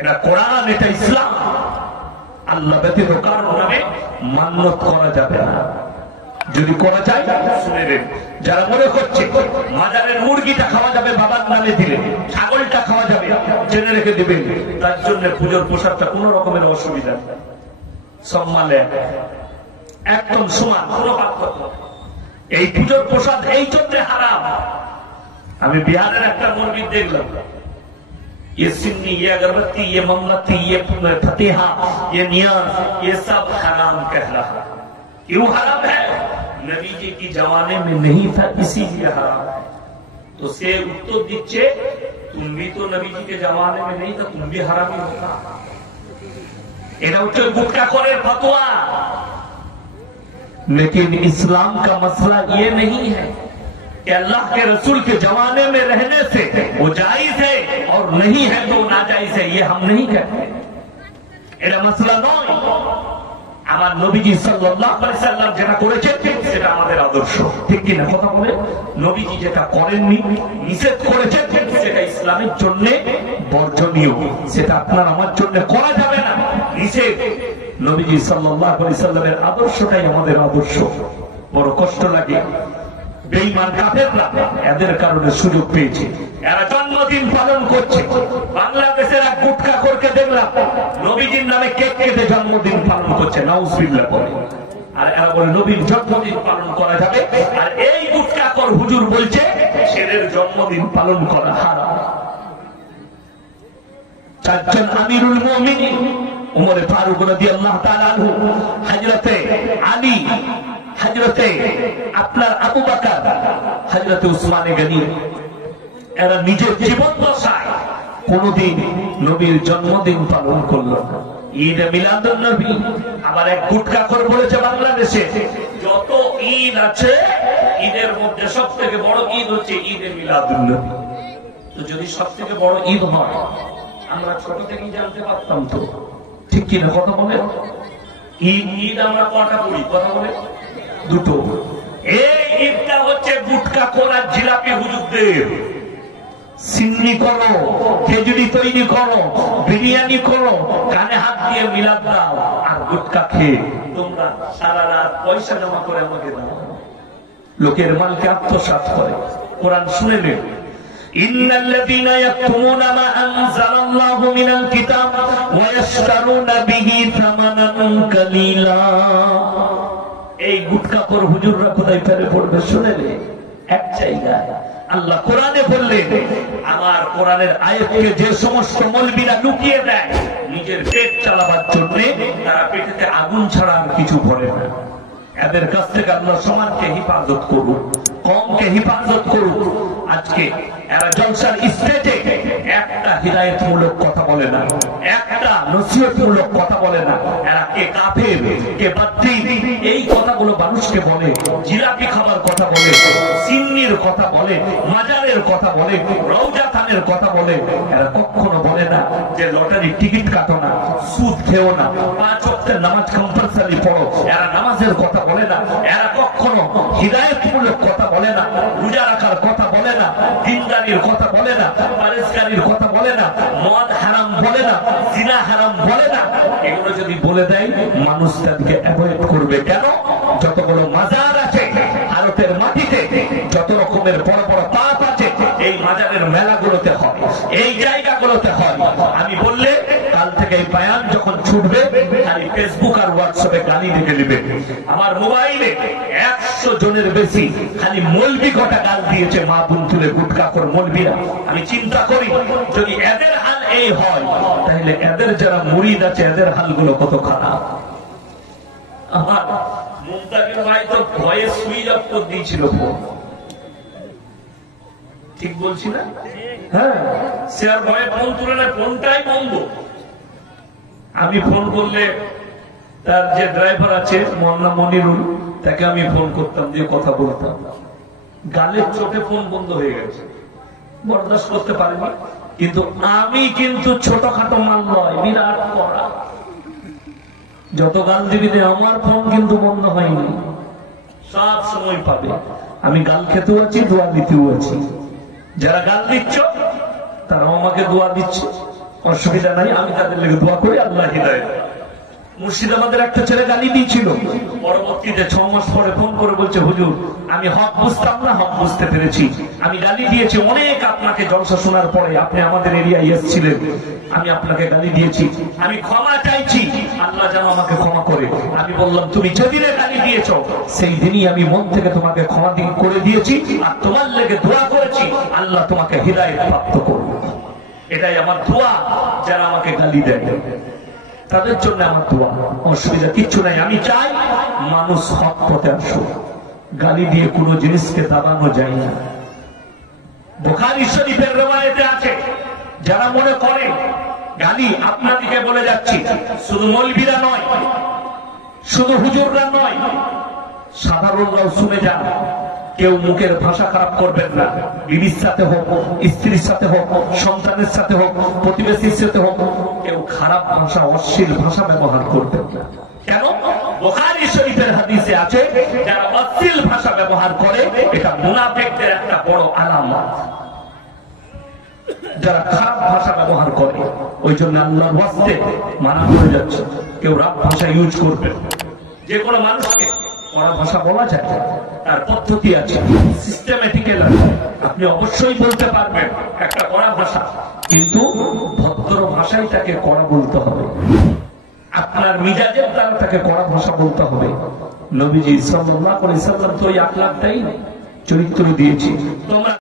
এটা কোরআন, এটা ইসলাম। আল্লাহ ব্যতীত কারোর নামে মান্যত করা যাবে না। যদি করা যায় শুনে নেন, যারা মনে করছে মাজারের মুরগিটা খাওয়া যাবে বাবার নামে দিলে, ছাগলটা খাওয়া যাবে, জেনে রেখে দেবেন তার জন্য পুজোর প্রসাদটা কোন রকমের অসুবিধা সম্মানে একদম সমান, কোন পার্থক্য। এই পুজোর প্রসাদ এই জন্য হারাম। আমি বিহারের একটা মন্দির দেখলাম, ये सिन्नी, ये अगरबत्ती, ये मोमबत्ती, ये फतेहा, ये नियाज, ये सब हराम कहलाता। क्यों हराम है? नबी जी की जमाने में नहीं था, इसीलिए हराम है। तो से उत्तर दीजिए, तुम भी तो नबी जी के जमाने में नहीं था, तुम भी हरामी होता। एना उच्च गुटका करे फतवा, लेकिन इस्लाम का मसला ये नहीं है कि अल्लाह के रसूल के जमाने में रहने से वो जायज है और नहीं है तो नाजायज है, ये हम नहीं कहते। এটা মাসলা নয়। আমার নবীজি সাল্লাল্লাহু আলাইহি সাল্লাম যেটা করেছেন সেটা আমাদের আদর্শ, ঠিক কি না? কথা বলে নবীজি যেটা করেননি, নিষেধ করেছেন, সেটা ইসলামের জন্য বর্জনীয়, সেটা আপনার আমার জন্য করা যাবে না, নিষেধ। নবীজি সাল্লাল্লাহু আলাইহি সাল্লামের আদর্শটাই আমাদের আদর্শ। বড় কষ্ট লাগে বেঈমান কাফেররা এদের কারণে সুযোগ পেয়েছে, এরা জন্মদিন পালন করছে। বাংলাদেশের এক গুটখাখোরকে দেখলাম নবীজির নামে কেক কেটে জন্মদিন পালন করছে, নাউজুবিল্লাহ বলে। আর এরা বলে নবীর জন্মদিন পালন করা যাবে, আর এই গুটখাখোর হুজুর বলছে ছেলের জন্মদিন পালন করা হারাম। চারজন আমিরুল মুমিনিন উমর ফারুক রাদিয়াল্লাহু তাআলা আনহু, হযরতে আলী, হযরতে আপনার আবু বকর, হযরতে উসমানে গনি, এরা নিজের জীবন দশায় কোনদিন নবীর জন্মদিন পালন করলো না। ঈদ মিলাদুন নবী। আবার এক গুটখাখোর বলেছে বাংলাদেশে যত ঈদ আছে ঈদের মধ্যে সব থেকে বড় ঈদ হচ্ছে ঈদ মিলাদুন নবী। তো যদি সব থেকে বড় ঈদ হয় আমরা ছোট থেকেই জানতে পারতাম তো, ঠিক কিনা? কথা বলে ঈদ আমরা কটা করি? কথা বলে দুটো। এই ঈদটা হচ্ছে গুটখাখোর আর জিলাপি হুজুরদের। সিন্নি করো, খেজুরি তৈরি করো, বিরিয়ানি করো, কানে হাত দিয়ে মিলাদ দাও, আর গুটখা খেয়ে তোমরা সারা রাত পয়সা জমা করে আমাকে দাও। লোকের মালকে আত্মসাৎ করে। কোরআন শুনে নেন, ইন্নাল্লাযীনা ইয়াকতুমুনা মা আনজালাল্লাহু মিনাল কিতাব ওয়া ইয়াশতারুনা বিহি থামানান কালীলা। এই গুটখাখোর হুজুররা কোথায় ফেলে পড়বে? শুনে নে, এক জায়গায় আল্লাহ কোরআনে বললেন, আমার কোরআনের আয়াতকে যে সমস্ত মৌলবীরা লুকিয়ে দেয় নিজের পেট চালাবার জন্য, তারা পেটেতে আগুন ছাড়া আর কিছু ভরে না। এদের কাছ থেকে আল্লাহ সমাজকে হেফাজত করুন, কমকে হেফাজত করুন। আজকে এরা জলসার স্টেজে একটা হিদায়াতমূলক কথা বলে না, একটা নসিহতমূলক কথা বলে না। এরা কে কাফের, কে বাতিল, এই কথাগুলো মানুষকে বলে। জিলাপি খাবার কথা বলে, সিন্নির কথা বলে, মাজারের কথা বলে, রওজা খানের কথা বলে। এরা কখনো বলে না যে লটারির টিকিট কাটো না, সুদ খেও না, 5 ওয়াক্তের নামাজ কম্পালসারি পড়ো। এরা নামাজের কথা বলে না। এরা কখনো হিদায়াতমূলক কথা বলে না, রোজা রাখার কথা বলে না, দিনদারির কথা বলে না, পারেসকারীর কথা বলে না, মদ হারাম বলে না, জিনা হারাম বলে না। এগুলো যদি বলে দেয় মানুষ তাদেরকে অ্যাভয়েড করবে। কেন? যতগুলো মাজার আছে ভারতের মাটিতে, যত রকমের বড় বড় পাপ আছে, এই মাজারের মেলাগুলোতে হয়, এই জায়গাগুলোতে হয়। আমি বললে কাল থেকে এই বয়ান যখন ছুটবে খালি ফেসবুক আর হোয়াটসঅ্যাপে গালি লিখে নেবে। আমার মোবাইলে 100 জনের বেশি খালি মৌলবি কটা গাল দিয়েছে, মা বোন তুলে গুটখাখোর মৌলবিরা। আমি চিন্তা করি যদি এদের হাল এই হয় তাহলে এদের যারা মুরিদ আছে এদের হালগুলো কত খারাপ। আমার মুমতাকির ভাই তো ভয়ে সুইচ অফ করে দিয়েছিল ফোন, ঠিক বলছি না? হ্যাঁ, সে আর ভয়ে ফোন তুলে না, ফোনটাই বন্ধ। আমি ফোন করলে তার যে ড্রাইভার আছে মোহাম্মদ মনিরুল, তাকে আমি ফোন করতাম, দিয়ে কথা বলতাম। গালের চোটে ফোন বন্ধ হয়ে গেছে, বরদাস্ত করতে পারিনি। কিন্তু আমি কিন্তু ছোটখাটো মাল নয়, বিরাট করা। যত গাল দিবি আমার ফোন কিন্তু বন্ধ হয়নি, সব সময় পাবে। আমি গাল খেতেও আছি, দোয়া দিতেও আছি। যারা গাল দিচ্ছ তারাও আমাকে দোয়া দিচ্ছে, অসুবিধা নাই, আমি তাদের লেগে দোয়া করি, আল্লাহ হিদায়াত। মুর্শিদাবাদের একটা ছেলে গালি দিয়েছিল, পরবর্তীতে 6 মাস পরে ফোন করে বলছে, হুজুর আমি হক বুঝতাম না, হক বুঝতে পেরেছি, আমি গালি দিয়েছি অনেক, আপনাকে জলসা শোনার পরে আপনি আমাদের এরিয়ায় এসেছিলেন, আমি আপনাকে গালি দিয়েছি, আমি ক্ষমা চাইছি, আল্লাহ যেন আমাকে ক্ষমা করে। আমি বললাম, তুমি যেদিনে গালি দিয়েছ সেই দিনই আমি মন থেকে তোমাকে ক্ষমা করে দিয়েছি, আর তোমার লেগে দোয়া করেছি, আল্লাহ তোমাকে হিদায়াত প্রাপ্ত করবে। এটাই আমার দোয়া। যারা আমাকে গালি দেয় তাদের জন্য আমার দোয়া, অসুবিধা কিচ্ছু নাই। আমি চাই মানুষ হক পথে আসুক, গালি দিয়ে কোনো জিনিসকে দাবানো যায় না। বুখারী শরীফের রওয়ায়েতে আছে, যারা মনে করে গালি, আপনাদেরকে বলে যাচ্ছি, শুধু মৌলবীরা নয়, শুধু হুজুররা নয়, সাধারণরাও শুনে যান, কেউ মুখের ভাষা খারাপ করবেন না। বিবির সাথে হোক, স্ত্রীর সাথে হোক, সন্তানের সাথে হোক, প্রতিবেশীর সাথে হোক, কেউ খারাপ ভাষা, অশ্লীল ভাষা ব্যবহার করবেন না। কেন? বুখারী শরীফের হাদিসে আছে, যারা অশ্লীল ভাষা ব্যবহার করে এটা মুনাফিকদের একটা বড় আলামত। যারা খারাপ ভাষা ব্যবহার করে, ওই জন্য আল্লাহর ওয়াস্তে মানা করে যাচ্ছে, কেউ রাগ ভাষা ইউজ করবে। যে কোনো মানুষকে কড়া ভাষা বলা যায়, তার পদ্ধতি আছে, সিস্টেমেটিক্যাল আছে। আপনি অবশ্যই বলতে পারবেন একটা কড়া ভাষা, কিন্তু ভদ্র ভাষায় তাকে কড়া বলতে হবে। আপনার মিজাজের দ্বারা তাকে কড়া ভাষা বলতে হবে। নবীজি সাল্লাল্লাহু আলাইহি ওয়াসাল্লাম তো এই আখলাকটাই চরিত্র দিয়েছি। তোমরা